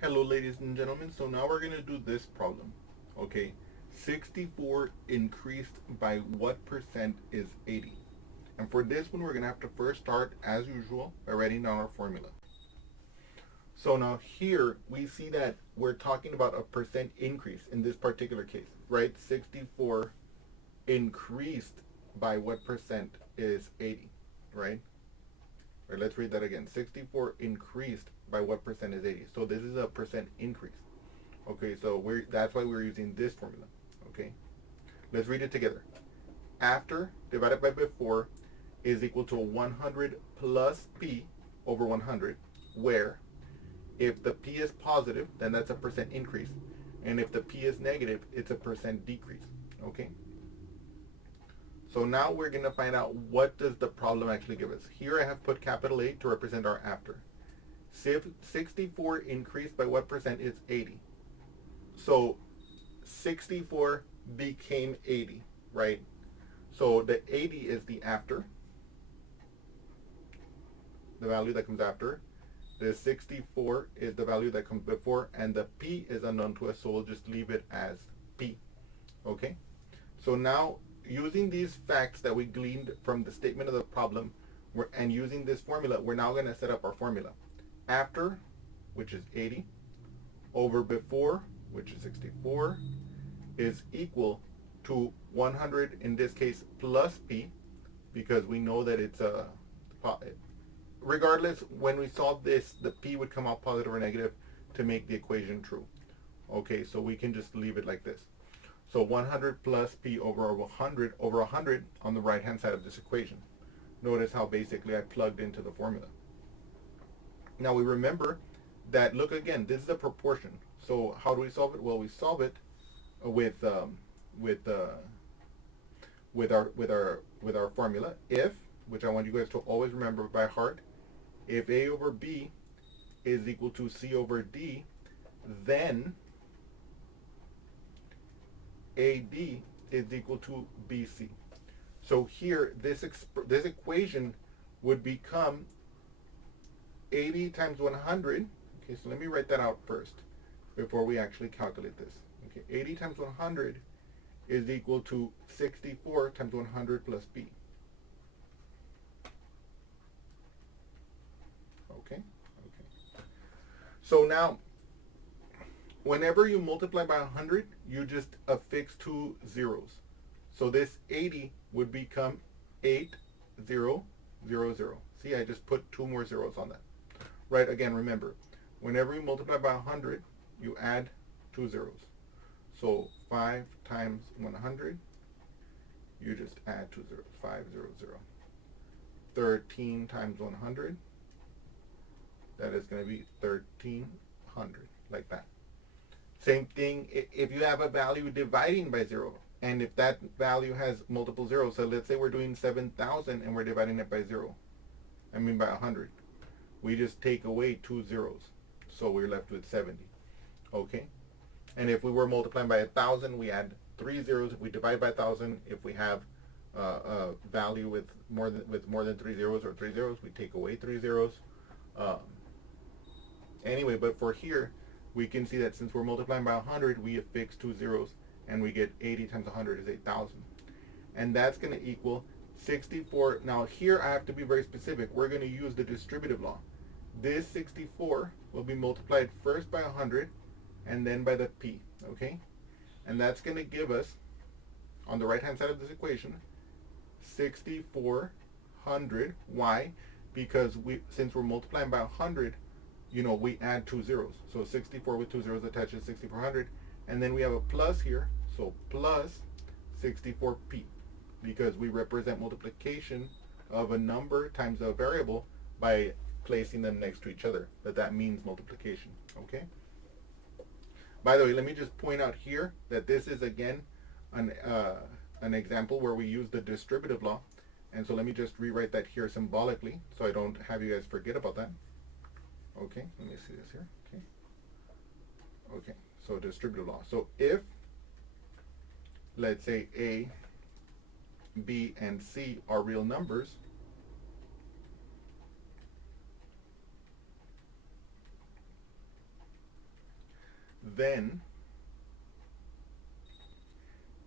Hello, ladies and gentlemen. So now we're going to do this problem. Okay, 64 increased by what percent is 80? And for this one, we're going to have to first start, as usual, by writing down our formula. So now here, we see that we're talking about a percent increase in this particular case, right? 64 increased by what percent is 80, right? All right, let's read that again. 64 increased by what percent is 80? So this is a percent increase. Okay, so that's why we're using this formula. Okay, let's read it together. After divided by before is equal to 100 plus p over 100, where if the p is positive, then that's a percent increase, and if the p is negative, it's a percent decrease. Okay. So now we're going to find out what does the problem actually give us. Here I have put capital A to represent our after. 64 increased by what percent is 80? So 64 became 80, right? So the 80 is the after, the value that comes after. The 64 is the value that comes before, and the P is unknown to us, so we'll just leave it as P. Okay? So now, using these facts that we gleaned from the statement of the problem, and using this formula, we're now going to set up our formula. After, which is 80, over before, which is 64, is equal to 100, in this case, plus P, because we know that it's a, regardless, when we solve this, the P would come out positive or negative to make the equation true. Okay, so we can just leave it like this. So 100 plus P over 100 on the right-hand side of this equation. Notice how basically I plugged into the formula. Now we remember that, look again, this is a proportion. So how do we solve it? Well, we solve it with our formula. If, which I want you guys to always remember by heart, if A over B is equal to C over D, then AD is equal to BC. So here, this equation would become 80 times 100. Okay, so let me write that out first before we actually calculate this. Okay, 80 times 100 is equal to 64 times 100 plus B. Okay. So now, whenever you multiply by 100, you just affix two zeros. So this 80 would become 8000. See, I just put two more zeros on that. Right, again, remember, whenever you multiply by 100, you add two zeros. So 5 times 100, you just add two zeros, 500. 13 times 100, that is going to be 1300, like that. Same thing if you have a value dividing by 0, and if that value has multiple zeros. So let's say we're doing 7,000 and we're dividing it by 0. I mean by 100. We just take away two zeros. So we're left with 70. Okay? And if we were multiplying by 1,000, we add 3 zeros. If we divide by 1,000, if we have a value with more than 3 zeros or 3 zeros, we take away 3 zeros. Anyway, but for here, we can see that since we're multiplying by 100, we affix two zeros, and we get 80 times 100 is 8,000. And that's going to equal 64. Now here I have to be very specific. We're going to use the distributive law. This 64 will be multiplied first by 100 and then by the P, okay? And that's going to give us, on the right-hand side of this equation, 6,400. Why? Because since we're multiplying by 100, we add two zeros. So 64 with two zeros attached is 6,400. And then we have a plus here, so plus 64p, because we represent multiplication of a number times a variable by placing them next to each other. But that means multiplication, okay? By the way, let me just point out here that this is, again, an example where we use the distributive law. And so let me just rewrite that here symbolically so I don't have you guys forget about that. Okay, let me see this here. Okay, so distributive law. So if, let's say, A, B, and C are real numbers, then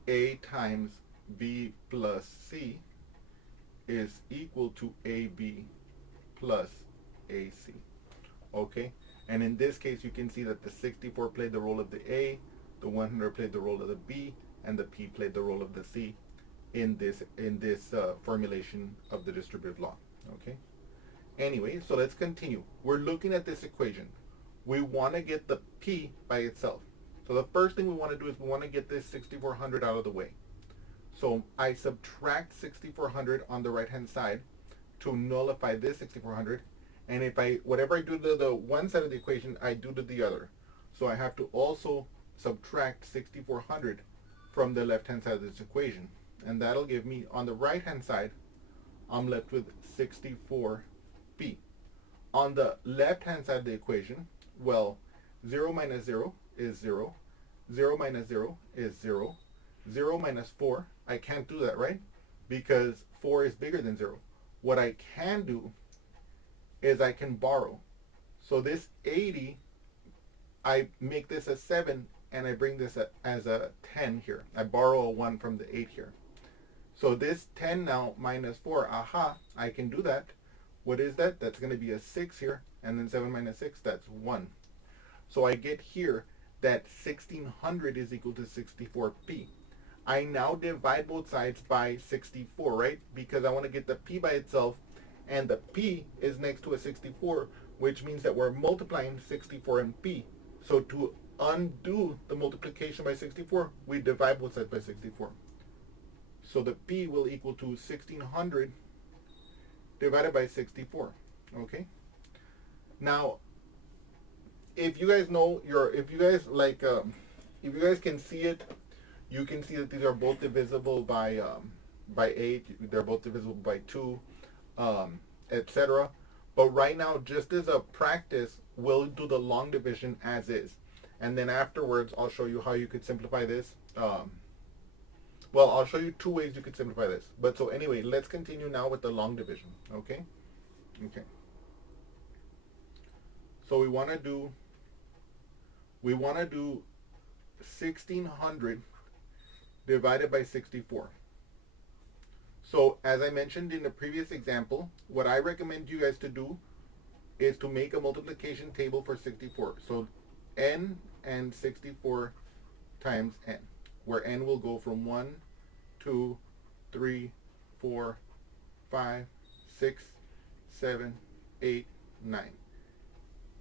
A times B plus C is equal to AB plus AC. Okay? And in this case, you can see that the 64 played the role of the A, the 100 played the role of the B, and the P played the role of the C in this formulation of the distributive law. Okay? Anyway, so let's continue. We're looking at this equation. We want to get the P by itself. So the first thing we want to do is we want to get this 6400 out of the way. So I subtract 6400 on the right hand side to nullify this 6400, and if whatever I do to the one side of the equation, I do to the other. So I have to also subtract 6400 from the left hand side of this equation, and that'll give me, on the right hand side, I'm left with 64p. On the left hand side of the equation, well, 0 minus 0 is 0, 0 minus 0 is 0, 0 minus 4, I can't do that, right? Because 4 is bigger than 0. What I can do is I can borrow. So this 80, I make this a 7, and I bring this as a 10 here. I borrow a 1 from the 8 here. So this 10 now minus 4, aha, I can do that. What is that? That's going to be a 6 here, and then 7 minus 6, that's 1. So I get here that 1600 is equal to 64p. I now divide both sides by 64, right? Because I want to get the p by itself, and the p is next to a 64, which means that we're multiplying 64 and p. So to undo the multiplication by 64, we divide both sides by 64. So the p will equal to 1600 divided by 64, okay? Now, if you guys know if you guys can see it, you can see that these are both divisible by 8, they're both divisible by 2, etc. But right now, just as a practice, we'll do the long division as is. And then afterwards, I'll show you how you could simplify this. Well, I'll show you 2 ways you could simplify this. But so anyway, let's continue now with the long division, okay? Okay. So we want to do 1600 divided by 64. So as I mentioned in the previous example, what I recommend you guys to do is to make a multiplication table for 64. So n and 64 times n, where n will go from 1, 2, 3, 4, 5, 6, 7, 8, 9.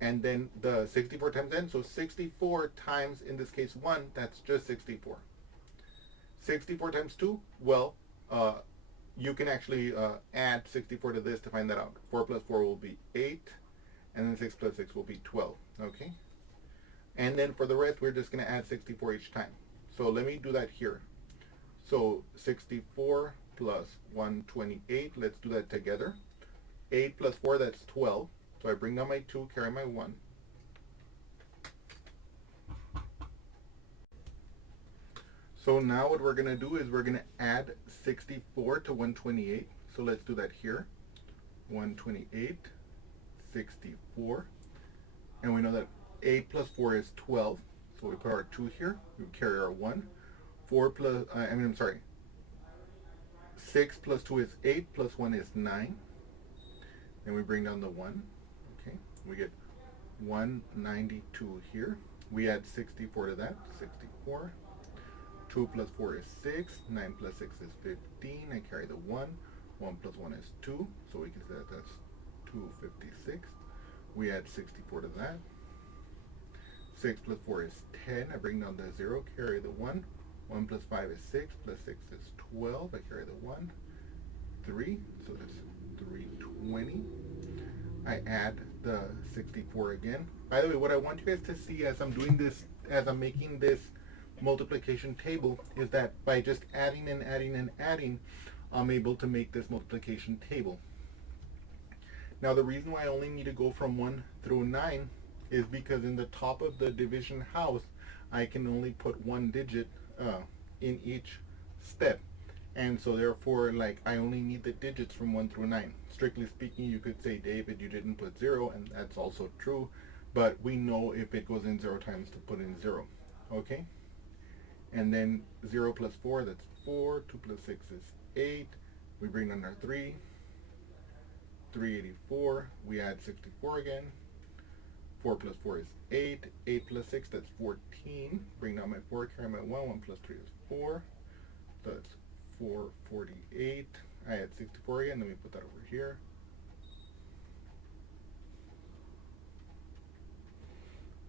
And then the 64 times n, so 64 times, in this case 1, that's just 64. 64 times 2, well, you can actually add 64 to this to find that out. 4 plus 4 will be 8, and then 6 plus 6 will be 12, okay? And then for the rest, we're just going to add 64 each time. So let me do that here. So 64 plus 128, let's do that together. 8 plus 4, that's 12. So I bring down my 2, carry my 1. So now what we're going to do is we're going to add 64 to 128. So let's do that here. 128, 64. And we know that 8 plus 4 is 12. So we put our 2 here. We carry our 1. 6 plus 2 is 8, plus 1 is 9. Then we bring down the 1. Okay, we get 192 here. We add 64 to that, 64. 2 plus 4 is 6, 9 plus 6 is 15. I carry the 1. 1 plus 1 is 2, so we can say that that's 256. We add 64 to that. 6 plus 4 is 10. I bring down the 0, carry the 1. 1 plus 5 is 6, plus 6 is 12. I carry the 1. 3, so that's 320. I add the 64 again. By the way, what I want you guys to see as I'm doing this, as I'm making this multiplication table, is that by just adding and adding and adding, I'm able to make this multiplication table. Now the reason why I only need to go from 1 through 9 is because in the top of the division house, I can only put 1 digit in each step. And so therefore, like, I only need the digits from 1 through 9. Strictly speaking, you could say, David, you didn't put 0, and that's also true. but we know if it goes in 0 times to put in 0. Okay? And then 0 plus 4, that's 4. 2 plus 6 is 8. We bring down our 3. 384. We add 64 again. 4 plus 4 is 8. 8 plus 6, that's 14. Bring down my 4, carry my 1. 1 plus 3 is 4. So that's 448. I add 64 again, then we put that over here.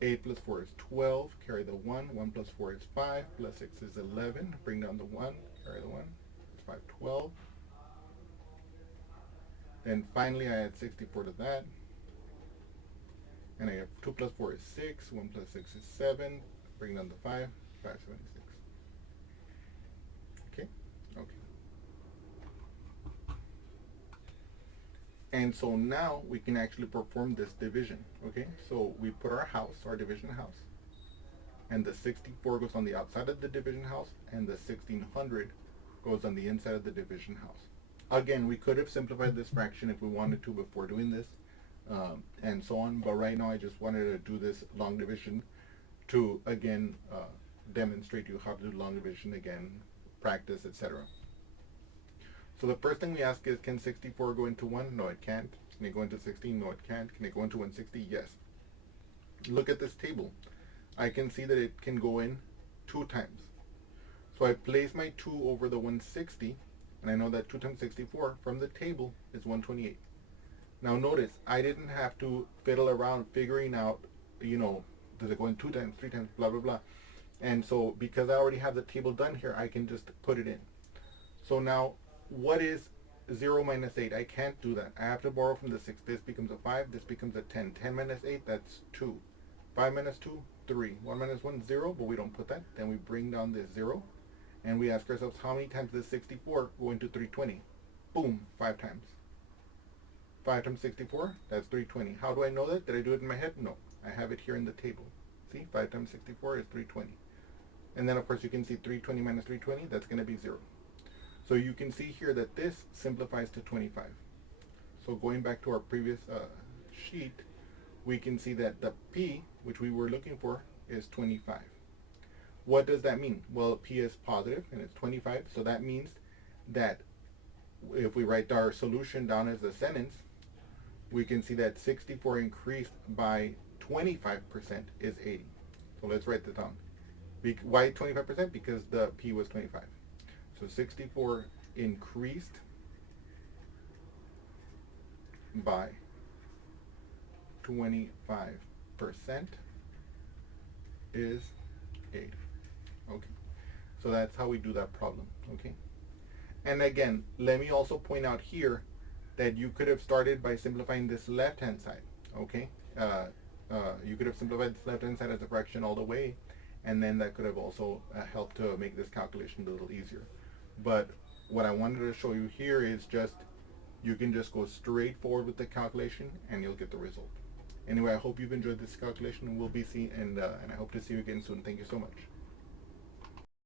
Eight plus 4 is 12. Carry the 1. 1 plus 4 is 5. Plus 6 is 11. Bring down the 1. Carry the 1. It's 5, 12. Then finally I add 64 to that. And I have 2 plus 4 is 6. 1 plus 6 is 7. Bring down the 5. 576. Okay? Okay. And so now we can actually perform this division. Okay? So we put our house, our division house, and the 64 goes on the outside of the division house, and the 1600 goes on the inside of the division house. Again, we could have simplified this fraction if we wanted to before doing this, and so on, but right now I just wanted to do this long division to, again, demonstrate to you how to do long division again, practice, etc. So the first thing we ask is, can 64 go into 1? No, it can't. Can it go into 16? No, it can't. Can it go into 160? Yes. Look at this table. I can see that it can go in 2 times. So I place my 2 over the 160, and I know that 2 times 64 from the table is 128. Now notice, I didn't have to fiddle around figuring out, does it go in 2 times, 3 times, blah, blah, blah. And so because I already have the table done here, I can just put it in. So now, what is 0 minus 8? I can't do that. I have to borrow from the 6. This becomes a 5. This becomes a 10. 10 minus 8, that's 2. 5 minus 2, 3. 1 minus 1, 0, but we don't put that. Then we bring down this 0. And we ask ourselves, how many times does 64 go into 320? Boom, 5 times. 5 times 64, that's 320. How do I know that? Did I do it in my head? No. I have it here in the table. See, 5 times 64 is 320. And then, of course, you can see 320 minus 320, that's going to be 0. So you can see here that this simplifies to 25. So going back to our previous sheet, we can see that the P, which we were looking for, is 25. What does that mean? Well, P is positive, and it's 25, so that means that if we write our solution down as a sentence, we can see that 64 increased by 25% is 80. So let's write that down. Why 25%? Because the P was 25. So 64 increased by 25% is 80. Okay. So that's how we do that problem. Okay. And again, let me also point out here that you could have started by simplifying this left-hand side. Okay. You could have simplified this left-hand side as a fraction all the way, and then that could have also helped to make this calculation a little easier. But what I wanted to show you here is just, you can just go straight forward with the calculation and you'll get the result. Anyway, I hope you've enjoyed this calculation, and we'll be seeing, and I hope to see you again soon. Thank you so much.